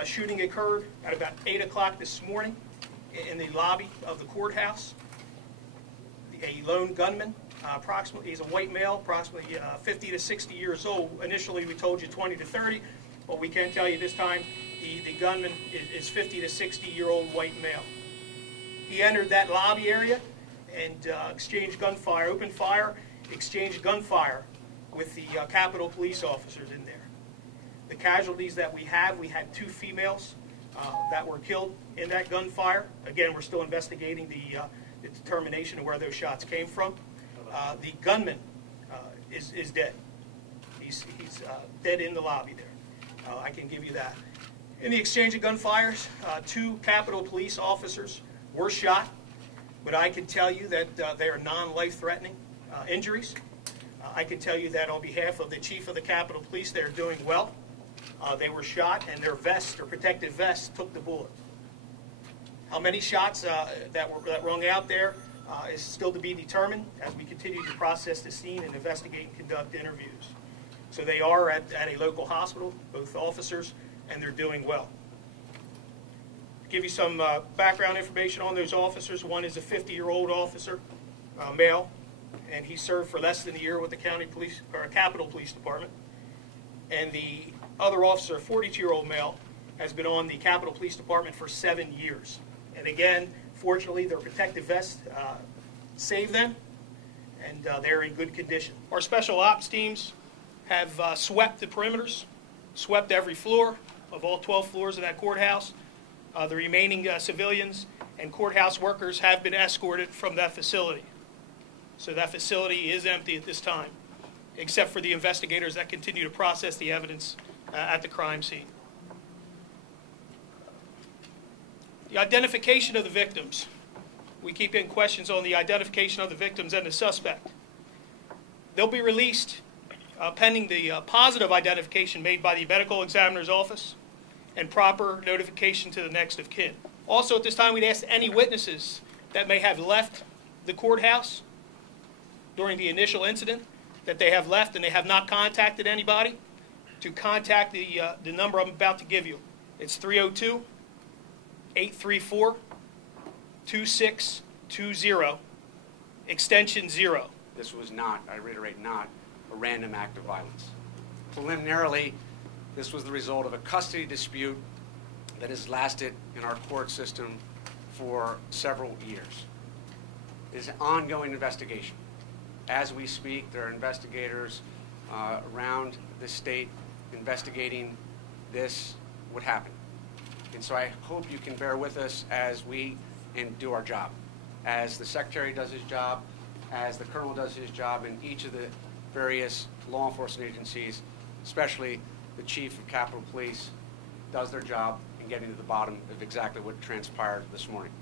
a shooting occurred at about 8 o'clock this morning in the lobby of the courthouse. A lone gunman, approximately, he's a white male, approximately 50 to 60 years old. Initially, we told you 20 to 30, but we can tell you this time the gunman is 50 to 60-year-old white male. He entered that lobby area and exchanged gunfire, opened fire, exchanged gunfire with the Capitol police officers in there. The casualties that we had 2 females that were killed in that gunfire. Again, we're still investigating the determination of where those shots came from. The gunman is dead. He's dead in the lobby there. I can give you that. In the exchange of gunfires, 2 Capitol police officers were shot, but I can tell you that they are non-life-threatening injuries. I can tell you that on behalf of the chief of the Capitol Police, they are doing well. They were shot, and their vests, their protective vests, took the bullet. How many shots that rung out there is still to be determined as we continue to process the scene and investigate and conduct interviews. So they are at a local hospital, both officers, and they're doing well. To give you some background information on those officers, one is a 50-year-old officer, male, and he served for less than a year with the county police or Capitol Police Department. And the other officer, a 42-year-old male, has been on the Capitol Police Department for 7 years. And again, fortunately, their protective vests saved them, and they're in good condition. Our special ops teams have swept the perimeters, swept every floor of all 12 floors of that courthouse. The remaining civilians and courthouse workers have been escorted from that facility. So that facility is empty at this time, except for the investigators that continue to process the evidence at the crime scene. The identification of the victims. We keep in questions on the identification of the victims and the suspect. They'll be released pending the positive identification made by the medical examiner's office and proper notification to the next of kin. Also at this time, we'd ask any witnesses that may have left the courthouse during the initial incident, that they have left and they have not contacted anybody, to contact the number I'm about to give you. It's 302-834-2620, extension 0. This was not, I reiterate, not a random act of violence. Preliminarily, this was the result of a custody dispute that has lasted in our court system for several years. It is an ongoing investigation. As we speak, there are investigators around the state investigating this, what happened. And so I hope you can bear with us as we do our job. As the Secretary does his job, as the Colonel does his job, and each of the various law enforcement agencies, especially the Chief of Capitol Police, does their job in getting to the bottom of exactly what transpired this morning.